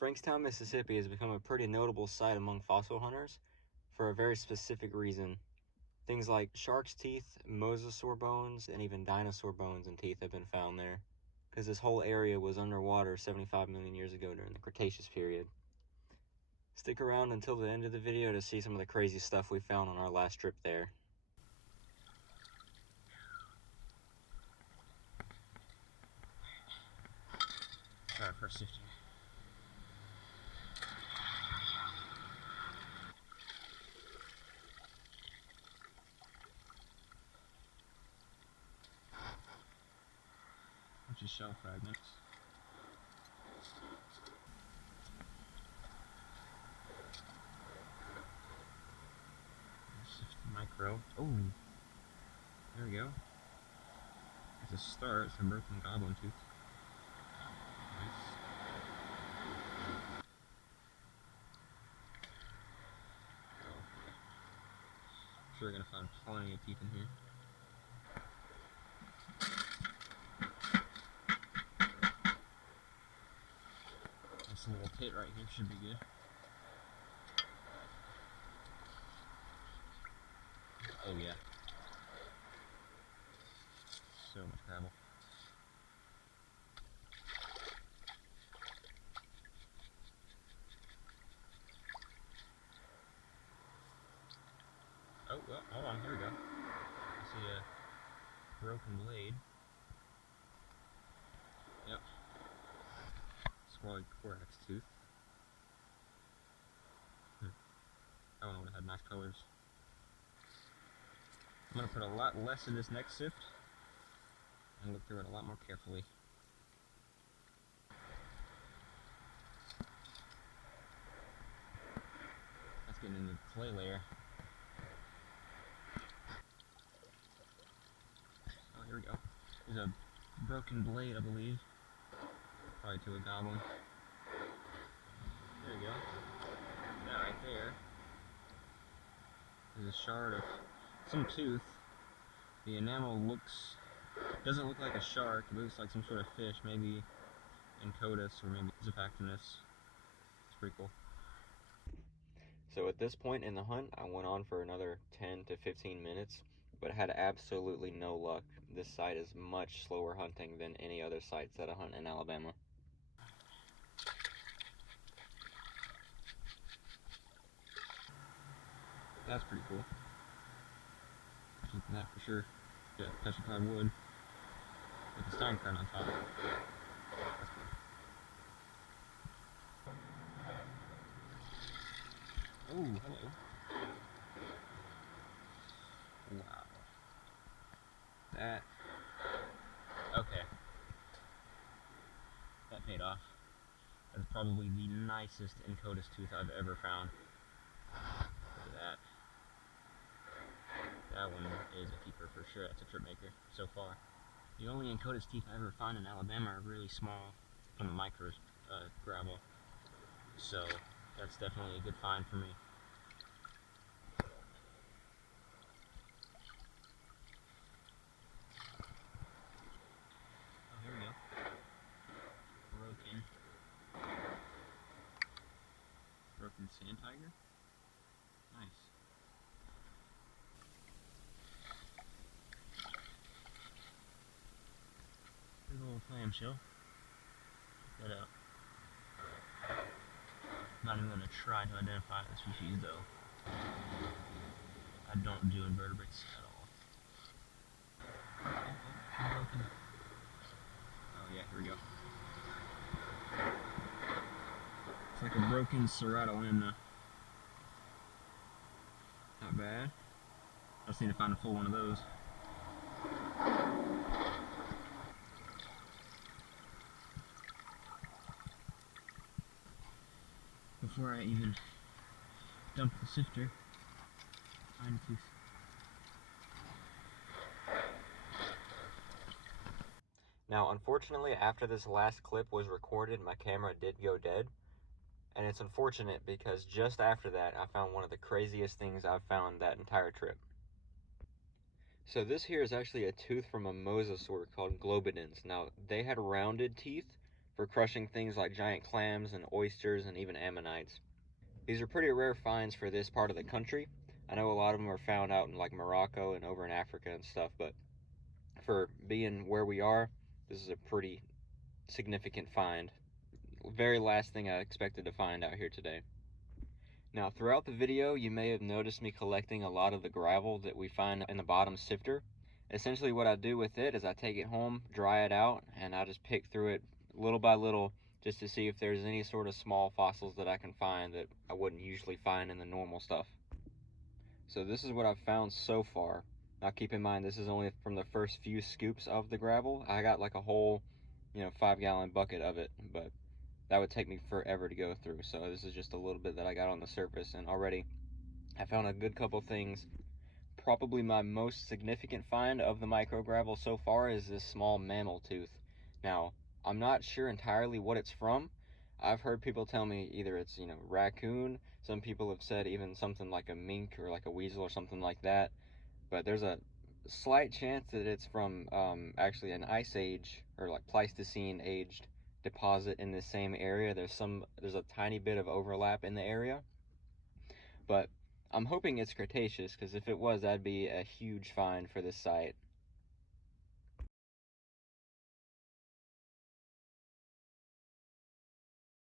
Frankstown, Mississippi has become a pretty notable site among fossil hunters for a very specific reason. Things like shark's teeth, mosasaur bones, and even dinosaur bones and teeth have been found there, because this whole area was underwater 75 million years ago during the Cretaceous period. Stick around until the end of the video to see some of the crazy stuff we found on our last trip there. Alright, first sifting. Bunch of shell fragments. Micro. Oh, there we go. It's a start. It's a broken goblin tooth. Nice. I'm sure we're gonna find plenty of teeth in here. This little pit right here should be good. Oh yeah. So much gravel. Oh, well, hold on, here we go. I see a broken blade. Yep. Squalid corax tooth. That one would have had nice colors. I'm going to put a lot less in this next sift and look through it a lot more carefully. That's getting into the clay layer. Oh, here we go. There's a broken blade, I believe. Probably to a goblin. There you go. That right there is a shard of some tooth. The enamel doesn't look like a shark. It looks like some sort of fish, maybe Encodus or maybe Zopactinus. It's pretty cool. So at this point in the hunt, I went on for another 10 to 15 minutes, but had absolutely no luck. This site is much slower hunting than any other sites that I hunt in Alabama. That's pretty cool. Something that for sure. Yeah, petrified wood with a stone crown on top. That's cool. Oh, hello. Wow. Okay. That paid off. That's probably the nicest Encodus tooth I've ever found. Look at that. That one is a keeper for sure. That's a trip maker so far. The only Encodus teeth I ever find in Alabama are really small from the micro gravel. So that's definitely a good find for me. Oh, here we go. Broken sand tiger. Nice. Big old clamshell. Check that out. Not even gonna try to identify the species though. I don't do invertebrates at all. Oh yeah, here we go. It's like a broken ceratolamina. Not bad. I just need to find a full one of those. Before I even dump the sifter, find a tooth. Now, unfortunately, after this last clip was recorded, my camera did go dead. And it's unfortunate because just after that, I found one of the craziest things I've found that entire trip. So this here is actually a tooth from a mosasaur called Globidens. Now, they had rounded teeth, for crushing things like giant clams and oysters and even ammonites. These are pretty rare finds for this part of the country. I know a lot of them are found out in like Morocco and over in Africa and stuff, but for being where we are, this is a pretty significant find. Very last thing I expected to find out here today. Now, throughout the video, you may have noticed me collecting a lot of the gravel that we find in the bottom sifter. Essentially, what I do with it is I take it home, dry it out, and I just pick through it little by little just to see if there's any sort of small fossils that I can find that I wouldn't usually find in the normal stuff. So this is what I've found so far. Now keep in mind, this is only from the first few scoops of the gravel. I got like a whole, 5-gallon bucket of it, but that would take me forever to go through. So this is just a little bit that I got on the surface, and already I found a good couple things. Probably my most significant find of the micro gravel so far is this small mammal tooth. Now, I'm not sure entirely what it's from. I've heard people tell me either it's, raccoon. Some people have said even something like a mink or like a weasel or something like that. But there's a slight chance that it's from actually an ice age or like Pleistocene aged deposit in the same area. There's a tiny bit of overlap in the area, but I'm hoping it's Cretaceous, because if it was, that'd be a huge find for this site.